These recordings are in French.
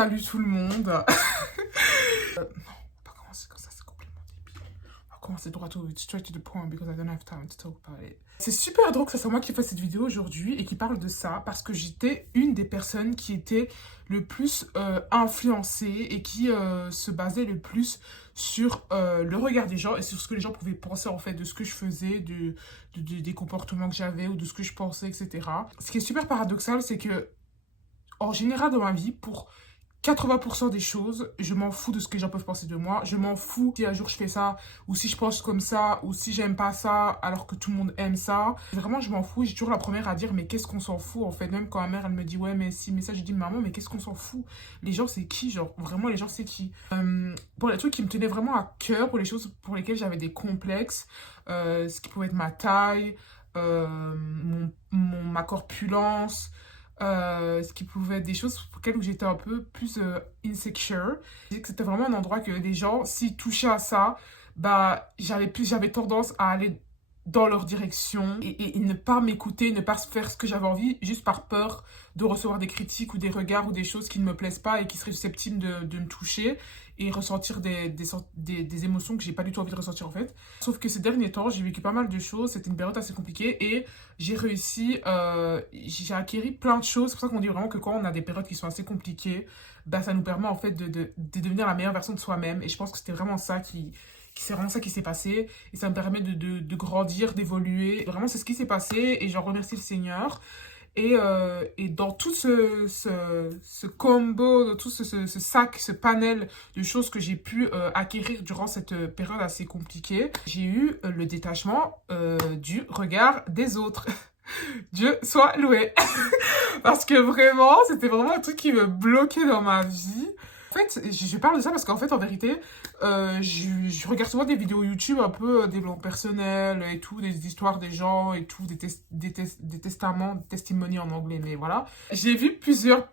Salut tout le monde. Non, on va pas commencer comme ça, c'est complètement débile. On va commencer droit au straight to the point because I don't have time to talk about it. C'est super drôle que ce soit moi qui fasse cette vidéo aujourd'hui et qui parle de ça parce que j'étais une des personnes qui était le plus influencée et qui se basait le plus sur le regard des gens et sur ce que les gens pouvaient penser en fait de ce que je faisais, des comportements que j'avais ou de ce que je pensais, etc. Ce qui est super paradoxal, c'est que en général dans ma vie, pour 80% des choses, je m'en fous de ce que les gens peuvent penser de moi. Je m'en fous si un jour je fais ça, ou si je pense comme ça, ou si j'aime pas ça, alors que tout le monde aime ça. Vraiment, je m'en fous. J'ai toujours la première à dire, mais qu'est-ce qu'on s'en fout, en fait. Même quand ma mère, elle me dit, ouais, mais si, mais ça, je dis, maman, mais qu'est-ce qu'on s'en fout? Les gens, c'est qui? Genre, vraiment, les gens, c'est qui? Pour les trucs qui me tenaient vraiment à cœur, pour les choses pour lesquelles j'avais des complexes, ce qui pouvait être ma taille, ma corpulence, ce qui pouvait être des choses pour lesquelles j'étais un peu plus insecure. Je disais que c'était vraiment un endroit que les gens, s'ils touchaient à ça, bah, j'avais tendance à aller dans leur direction et ne pas m'écouter, ne pas faire ce que j'avais envie, juste par peur de recevoir des critiques ou des regards ou des choses qui ne me plaisent pas et qui seraient susceptibles de me toucher et ressentir des émotions que j'ai pas du tout envie de ressentir en fait. Sauf que ces derniers temps, j'ai vécu pas mal de choses, c'était une période assez compliquée et j'ai réussi, j'ai acquis plein de choses. C'est pour ça qu'on dit vraiment que quand on a des périodes qui sont assez compliquées, bah, ça nous permet en fait de devenir la meilleure version de soi-même. Et je pense que c'était vraiment ça c'est vraiment ça qui s'est passé. Et ça me permet de grandir, d'évoluer. Vraiment, c'est ce qui s'est passé et j'en remercie le Seigneur. Et dans tout ce combo, dans tout ce sac, ce panel de choses que j'ai pu acquérir durant cette période assez compliquée, j'ai eu le détachement du regard des autres. Dieu soit loué. Parce que vraiment, c'était vraiment un truc qui me bloquait dans ma vie. En fait, je parle de ça parce qu'en fait, en vérité, je regarde souvent des vidéos YouTube un peu développement personnel et tout, des histoires des gens et tout, des testaments, des testimonies en anglais, mais voilà. J'ai vu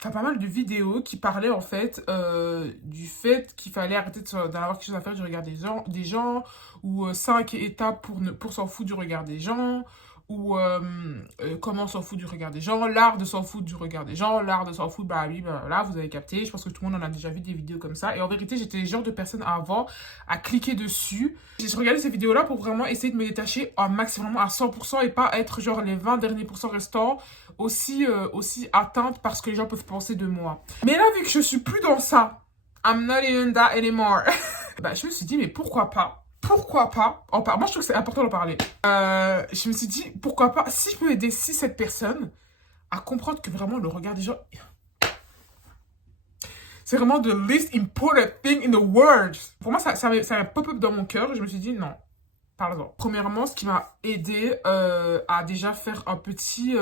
pas mal de vidéos qui parlaient en fait du fait qu'il fallait arrêter d'en avoir quelque chose à faire du regard des gens ou 5 étapes pour s'en foutre du regard des gens ou comment s'en fout du regard des gens, l'art de s'en foutre du regard des gens, l'art de s'en foutre, bah oui, bah là, vous avez capté, je pense que tout le monde en a déjà vu des vidéos comme ça, et en vérité, j'étais le genre de personne avant à cliquer dessus. J'ai regardé ces vidéos-là pour vraiment essayer de me détacher un maximum à 100% et pas être genre les 20 derniers pourcents restants aussi atteinte par ce que les gens peuvent penser de moi. Mais là, vu que je suis plus dans ça, I'm not in that anymore, bah je me suis dit, mais pourquoi pas moi je trouve que c'est important d'en parler. Je me suis dit, pourquoi pas, si je peux aider 7 personnes à comprendre que vraiment le regard des gens, c'est vraiment the least important thing in the world. Pour moi, ça a pop-up dans mon cœur et je me suis dit, non, parlons-en. Premièrement, ce qui m'a aidé à déjà faire un petit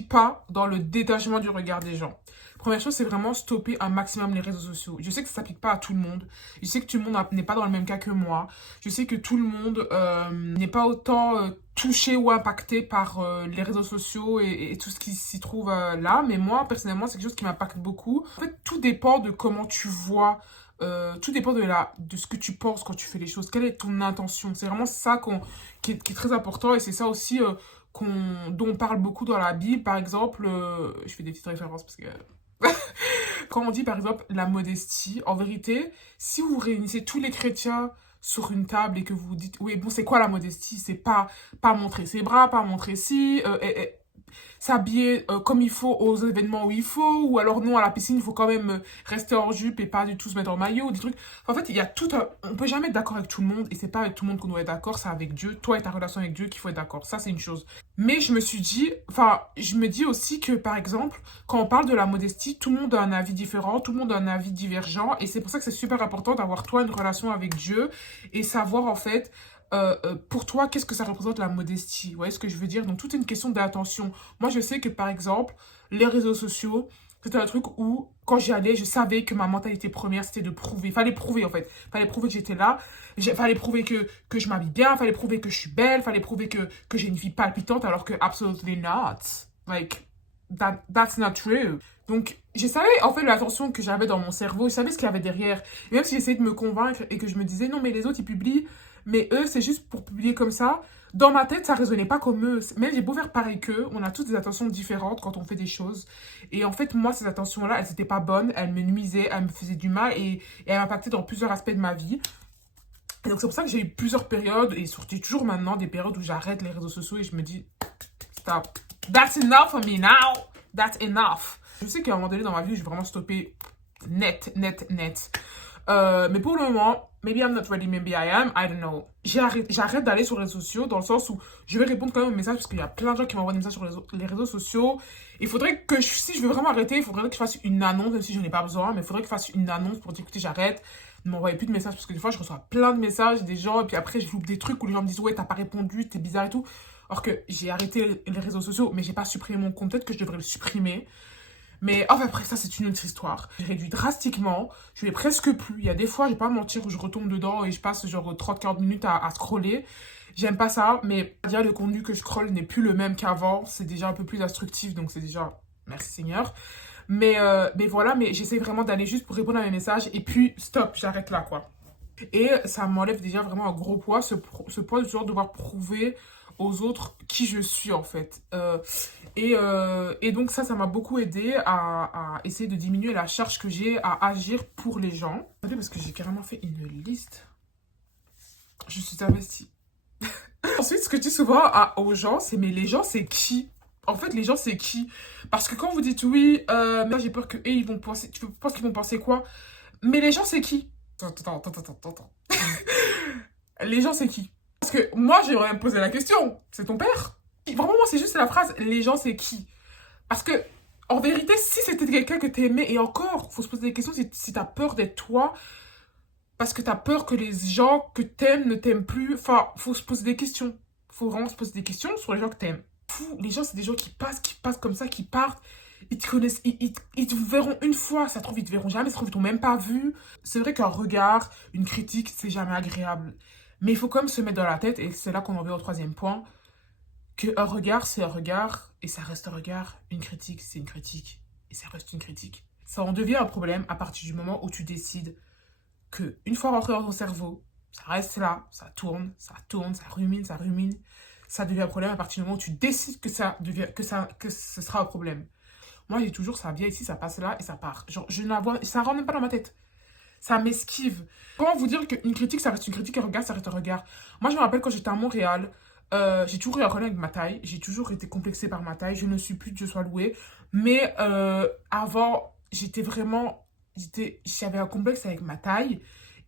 pas dans le détachement du regard des gens. Première chose, c'est vraiment stopper un maximum les réseaux sociaux. Je sais que ça s'applique pas à tout le monde. Je sais que tout le monde n'est pas dans le même cas que moi. Je sais que tout le monde n'est pas autant touché ou impacté par les réseaux sociaux et tout ce qui s'y trouve là. Mais moi, personnellement, c'est quelque chose qui m'impacte beaucoup. En fait, tout dépend de comment tu vois. Tout dépend de ce que tu penses quand tu fais les choses. Quelle est ton intention? C'est vraiment ça qui est très important et c'est ça aussi dont on parle beaucoup dans la Bible. Par exemple, je fais des petites références parce que quand on dit par exemple la modestie, en vérité, si vous réunissez tous les chrétiens sur une table et que vous dites, oui, bon, c'est quoi la modestie? C'est pas montrer ses bras, pas montrer ci, s'habiller comme il faut aux événements où il faut, ou alors non, à la piscine, il faut quand même rester en jupe et pas du tout se mettre en maillot, ou des trucs. En fait, il y a tout un... On peut jamais être d'accord avec tout le monde, et c'est pas avec tout le monde qu'on doit être d'accord, c'est avec Dieu, toi et ta relation avec Dieu qu'il faut être d'accord, ça c'est une chose. Mais je me dis aussi que, par exemple, quand on parle de la modestie, tout le monde a un avis différent, tout le monde a un avis divergent, et c'est pour ça que c'est super important d'avoir toi une relation avec Dieu, et savoir en fait... pour toi, qu'est-ce que ça représente la modestie? Vous voyez ce que je veux dire? Donc, tout est une question d'attention. Moi, je sais que, par exemple, les réseaux sociaux, c'était un truc où, quand j'y allais, je savais que ma mentalité première, c'était de prouver. Fallait prouver, en fait. Fallait prouver que j'étais là. Fallait prouver que je m'habille bien. Fallait prouver que je suis belle. Fallait prouver que j'ai une vie palpitante, alors que absolutely not. Like, that's not true. Donc, je savais, en fait, l'attention que j'avais dans mon cerveau. Je savais ce qu'il y avait derrière. Et même si j'essayais de me convaincre et que je me disais, non, mais les autres, ils publient. Mais eux, c'est juste pour publier comme ça. Dans ma tête, ça résonnait pas comme eux. Mais j'ai beau faire pareil qu'eux, on a tous des attentions différentes quand on fait des choses. Et en fait, moi, ces attentions-là, elles n'étaient pas bonnes, elles me nuisaient, elles me faisaient du mal et elles m'impactaient dans plusieurs aspects de ma vie. Et donc, c'est pour ça que j'ai eu plusieurs périodes, et surtout toujours maintenant, des périodes où j'arrête les réseaux sociaux et je me dis, stop. That's enough for me now. That's enough. Je sais qu'à un moment donné dans ma vie, je vais vraiment stopper net. Mais pour le moment, maybe I'm not ready, maybe I am, I don't know. J'arrête d'aller sur les réseaux sociaux dans le sens où je vais répondre quand même aux messages parce qu'il y a plein de gens qui m'envoient des messages sur les réseaux sociaux. Il faudrait que, si je veux vraiment arrêter, il faudrait que je fasse une annonce, même si je n'en ai pas besoin, mais il faudrait que je fasse une annonce pour dire, écoutez, j'arrête. Ne m'envoyez plus de messages parce que des fois, je reçois plein de messages des gens et puis après, je loupe des trucs où les gens me disent, ouais, t'as pas répondu, t'es bizarre et tout. Alors que j'ai arrêté les réseaux sociaux, mais j'ai pas supprimé mon compte, peut-être que je devrais le supprimer. Mais enfin, après ça, c'est une autre histoire. J'ai réduit drastiquement, je vais presque plus. Il y a des fois, je vais pas mentir, où je retombe dedans et je passe genre 30-40 minutes à scroller. J'aime pas ça, mais déjà le contenu que je scrolle n'est plus le même qu'avant. C'est déjà un peu plus instructif, donc c'est déjà... Merci Seigneur. Mais voilà, mais j'essaie vraiment d'aller juste pour répondre à mes messages et puis stop, j'arrête là, quoi. Et ça m'enlève déjà vraiment un gros poids, ce poids de toujours devoir prouver aux autres qui je suis en fait. Et donc ça m'a beaucoup aidé à essayer de diminuer la charge que j'ai à agir pour les gens. Parce que j'ai carrément fait une liste. Je suis investie. Ensuite, ce que je dis souvent aux gens, c'est mais les gens, c'est qui? En fait, les gens, c'est qui? Parce que quand vous dites oui, moi j'ai peur que ils vont penser, tu penses qu'ils vont penser quoi? Mais les gens, c'est qui? Attends. Les gens, c'est qui? Parce que moi, j'aimerais me poser la question. C'est ton père? Vraiment, moi, c'est juste la phrase, les gens, c'est qui? Parce que, en vérité, si c'était quelqu'un que t'aimais, et encore, faut se poser des questions si t'as peur d'être toi, parce que t'as peur que les gens que t'aimes ne t'aiment plus. Enfin, faut se poser des questions. Faut vraiment se poser des questions sur les gens que t'aimes. Les gens, c'est des gens qui passent comme ça, qui partent. Ils te connaissent, ils te verront une fois, ça se trouve, ils te verront jamais, ça se trouve, ils t'ont même pas vu. C'est vrai qu'un regard, une critique, c'est jamais agréable. Mais il faut quand même se mettre dans la tête, et c'est là qu'on en vient au troisième point, qu'un regard, c'est un regard, et ça reste un regard. Une critique, c'est une critique, et ça reste une critique. Ça en devient un problème à partir du moment où tu décides que, une fois rentré dans ton cerveau, ça reste là, ça tourne, ça rumine. Ça devient un problème à partir du moment où tu décides que ce sera un problème. Moi, j'ai toujours, ça vient ici, ça passe là et ça part. Genre, ça rentre même pas dans ma tête. Ça m'esquive. Comment vous dire qu'une critique, ça reste une critique, un regard, ça reste un regard? Moi, je me rappelle quand j'étais à Montréal, j'ai toujours eu un problème avec ma taille. J'ai toujours été complexée par ma taille. Je ne suis plus, Dieu soit loué. Mais avant, j'avais un complexe avec ma taille.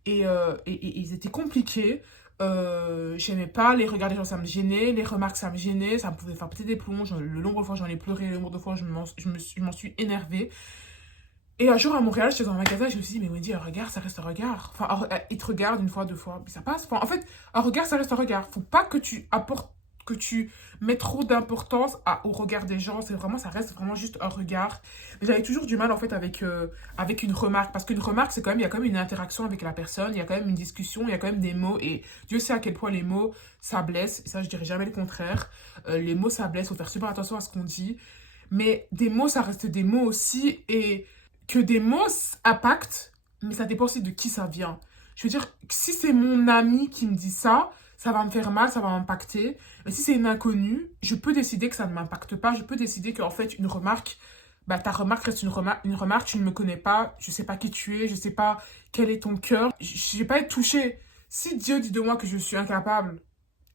Et ils étaient compliqués. J'aimais pas les regards des gens, ça me gênait. Les remarques, ça me gênait. Ça me pouvait faire péter des plombs. Le nombre de fois, j'en ai pleuré. Le nombre de fois, je m'en suis énervée. Et un jour à Montréal, j'étais dans un magasin et je me suis dit, mais Wendy, un regard, ça reste un regard. Enfin, il te regarde une fois, deux fois, puis ça passe. Enfin, en fait, un regard, ça reste un regard. Faut pas que que tu mets trop d'importance au regard des gens. C'est vraiment, ça reste vraiment juste un regard. Mais j'avais toujours du mal, en fait, avec une remarque. Parce qu'une remarque, c'est quand même, il y a quand même une interaction avec la personne, il y a quand même une discussion, il y a quand même des mots. Et Dieu sait à quel point les mots, ça blesse. Et ça, je dirais jamais le contraire. Les mots, ça blesse. Faut faire super attention à ce qu'on dit. Mais des mots, ça reste des mots aussi. Et que des mots impactent, mais ça dépend aussi de qui ça vient. Je veux dire, si c'est mon ami qui me dit ça va me faire mal, ça va m'impacter. Mais si c'est une inconnue, je peux décider que ça ne m'impacte pas. Je peux décider qu'en fait, une remarque, bah, ta remarque reste une remarque, tu ne me connais pas, je sais pas qui tu es, je sais pas quel est ton cœur. Je vais pas être touchée. Si Dieu dit de moi que je suis incapable,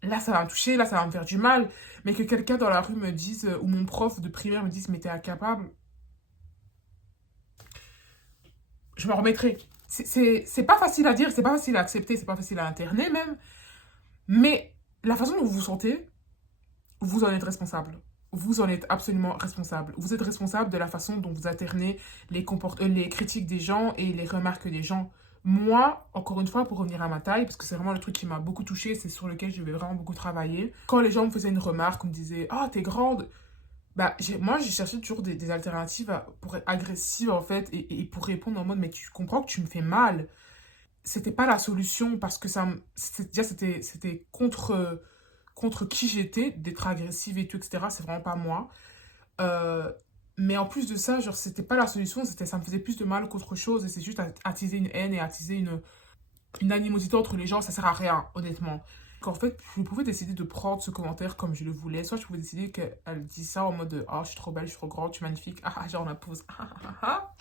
là, ça va me toucher, là, ça va me faire du mal. Mais que quelqu'un dans la rue me dise, ou mon prof de primaire me dise, mais t'es incapable, je m'en remettrai. C'est pas facile à dire, c'est pas facile à accepter, c'est pas facile à interner même. Mais la façon dont vous vous sentez, vous en êtes responsable. Vous en êtes absolument responsable. Vous êtes responsable de la façon dont vous alternez les critiques des gens et les remarques des gens. Moi, encore une fois, pour revenir à ma taille, parce que c'est vraiment le truc qui m'a beaucoup touchée, c'est sur lequel je vais vraiment beaucoup travailler. Quand les gens me faisaient une remarque, on me disait « Ah, t'es grande !» Bah, moi, j'ai cherché toujours des alternatives pour être agressive, en fait, et pour répondre en mode, mais tu comprends que tu me fais mal. C'était pas la solution, parce que c'était contre qui j'étais, d'être agressive et tout, etc. C'est vraiment pas moi. Euh, mais en plus de ça, genre, c'était pas la solution, ça me faisait plus de mal qu'autre chose, et c'est juste attiser une haine et attiser une animosité entre les gens, ça sert à rien, honnêtement. Qu'en fait, je pouvais décider de prendre ce commentaire comme je le voulais. Soit je pouvais décider qu'elle dit ça en mode « Ah, je suis trop belle, je suis trop grande, je suis magnifique. » Ah, genre la pose. Ah, ah, ah.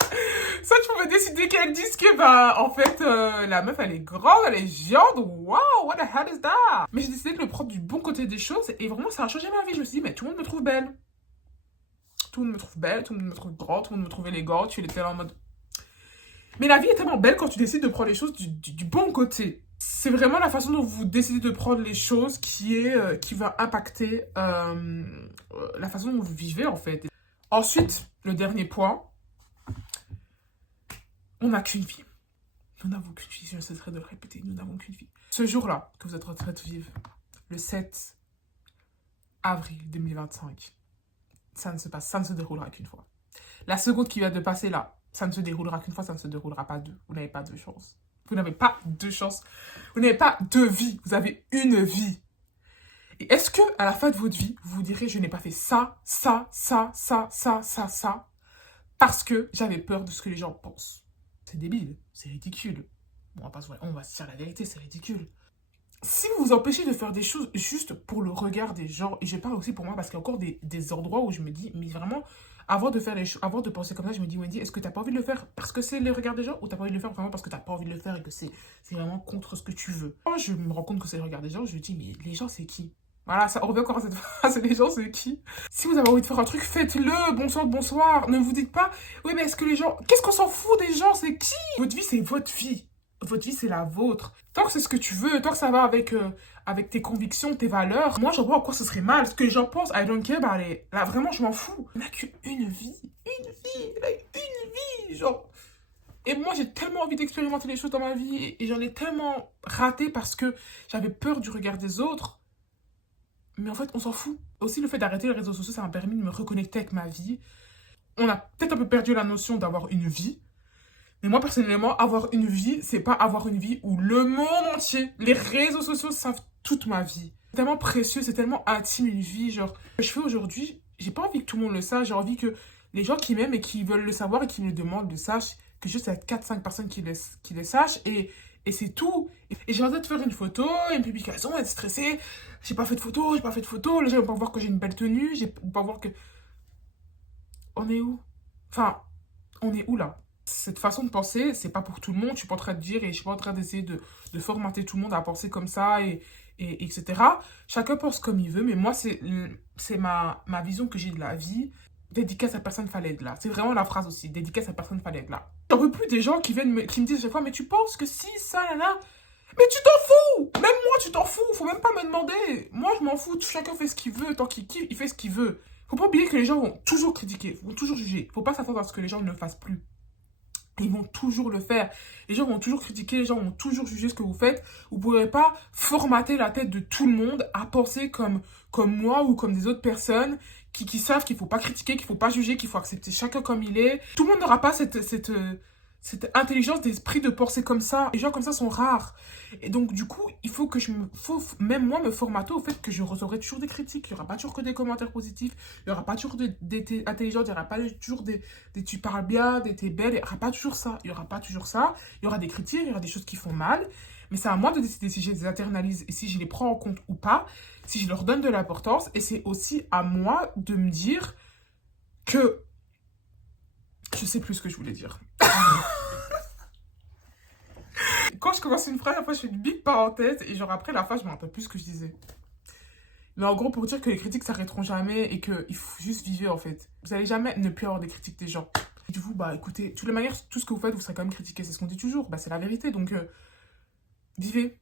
Soit je pouvais décider qu'elle dise que, bah, en fait, la meuf, elle est grande, elle est géante. Wow, what the hell is that? Mais j'ai décidé de le prendre du bon côté des choses. Et vraiment, ça a changé ma vie. Je me suis dit, mais tout le monde me trouve belle. Tout le monde me trouve belle, tout le monde me trouve grande, tout le monde me trouve élégante. Tu étais là en mode... Mais la vie est tellement belle quand tu décides de prendre les choses du bon côté. C'est vraiment la façon dont vous décidez de prendre les choses qui va impacter la façon dont vous vivez, en fait. Ensuite, le dernier point, on n'a qu'une vie. Nous n'avons qu'une vie, je cesserai de le répéter, nous n'avons qu'une vie. Ce jour-là que vous êtes en train de vivre, le 7 avril 2025, ça ne se déroulera qu'une fois. La seconde qui vient de passer là, ça ne se déroulera qu'une fois, ça ne se déroulera pas deux. Vous n'avez pas deux chances. Vous n'avez pas deux chances. Vous n'avez pas deux vies. Vous avez une vie. Et est-ce que à la fin de votre vie, vous vous direz, je n'ai pas fait ça, ça, ça, ça, ça, ça, ça, parce que j'avais peur de ce que les gens pensent. C'est débile. C'est ridicule. Bon, on va se dire la vérité, c'est ridicule. Si vous vous empêchez de faire des choses juste pour le regard des gens, et je parle aussi pour moi parce qu'il y a encore des endroits où je me dis, mais vraiment, avant de faire les choses, avant de penser comme ça, je me dis, Wendy, est-ce que t'as pas envie de le faire parce que c'est le regard des gens ou t'as pas envie de le faire vraiment parce que t'as pas envie de le faire et que c'est vraiment contre ce que tu veux? Moi, je me rends compte que c'est le regard des gens, je me dis, mais les gens, c'est qui? Voilà, ça on revient encore à cette phrase, les gens, c'est qui? Si vous avez envie de faire un truc, faites-le, bonsoir, bonsoir. Ne vous dites pas, oui, mais est-ce que les gens, qu'est-ce qu'on s'en fout des gens, c'est qui? Votre vie, c'est votre vie. Votre vie, c'est la vôtre. Tant que c'est ce que tu veux, tant que ça va avec tes convictions, tes valeurs, moi, je vois en quoi ce serait mal. Ce que les gens pensent, I don't care about it. Là, vraiment, je m'en fous. Il n'a qu'une vie. Une vie. Il a une vie. Genre. Et moi, j'ai tellement envie d'expérimenter les choses dans ma vie. Et j'en ai tellement raté parce que j'avais peur du regard des autres. Mais en fait, on s'en fout. Aussi, le fait d'arrêter les réseaux sociaux, ça m'a permis de me reconnecter avec ma vie. On a peut-être un peu perdu la notion d'avoir une vie. Mais moi, personnellement, avoir une vie, c'est pas avoir une vie où le monde entier, les réseaux sociaux savent toute ma vie. C'est tellement précieux, c'est tellement intime une vie. Genre, ce que je fais aujourd'hui, j'ai pas envie que tout le monde le sache. J'ai envie que les gens qui m'aiment et qui veulent le savoir et qui me le demandent le sachent. Que juste être 4-5 personnes qui le sachent. Et c'est tout. Et j'ai envie de faire une photo, une publication, être stressée. J'ai pas fait de photo, j'ai pas fait de photo. Les gens vont pas voir que j'ai une belle tenue. Vont pas voir que... On est où? Enfin, on est où là? Cette façon de penser, c'est pas pour tout le monde. Je suis pas en train de dire et je suis pas en train d'essayer de formater tout le monde à penser comme ça etc. Chacun pense comme il veut, mais moi, c'est ma vision que j'ai de la vie. Dédicace à personne, fallait être là. C'est vraiment la phrase aussi. Dédicace à personne, fallait être là. J'en veux plus des gens qui qui me disent à chaque fois, mais tu penses que si, ça, là. Mais tu t'en fous! Même moi, tu t'en fous! Faut même pas me demander. Moi, je m'en fous. Chacun fait ce qu'il veut. Tant qu'il kiffe, il fait ce qu'il veut. Faut pas oublier que les gens vont toujours critiquer, vont toujours juger. Faut pas s'attendre à ce que les gens ne le fassent plus. Ils vont toujours le faire. Les gens vont toujours critiquer, les gens vont toujours juger ce que vous faites. Vous ne pourrez pas formater la tête de tout le monde à penser comme moi ou comme des autres personnes qui savent qu'il ne faut pas critiquer, qu'il ne faut pas juger, qu'il faut accepter chacun comme il est. Tout le monde n'aura pas cette intelligence d'esprit de penser comme ça. Les gens comme ça sont rares. Et donc, du coup, il faut que même moi, me formater au fait que je recevrai toujours des critiques. Il n'y aura pas toujours que des commentaires positifs. Il n'y aura pas toujours des intelligentes. Il n'y aura pas toujours des tu parles bien, des t'es belle. Il n'y aura pas toujours ça. Il n'y aura pas toujours ça. Il y aura des critiques, il y aura des choses qui font mal. Mais c'est à moi de décider si je les internalise et si je les prends en compte ou pas. Si je leur donne de l'importance. Et c'est aussi à moi de me dire que je sais plus ce que je voulais dire. Quand je commence une phrase, après je fais une big parenthèse et genre après la fin, je me rappelle plus ce que je disais. Mais en gros, pour dire que les critiques s'arrêteront jamais et qu'il faut juste vivre en fait. Vous allez jamais ne plus avoir des critiques des gens. Et du coup, bah écoutez, de toutes les manières, tout ce que vous faites, vous serez quand même critiqué. C'est ce qu'on dit toujours. Bah c'est la vérité. Donc, vivez.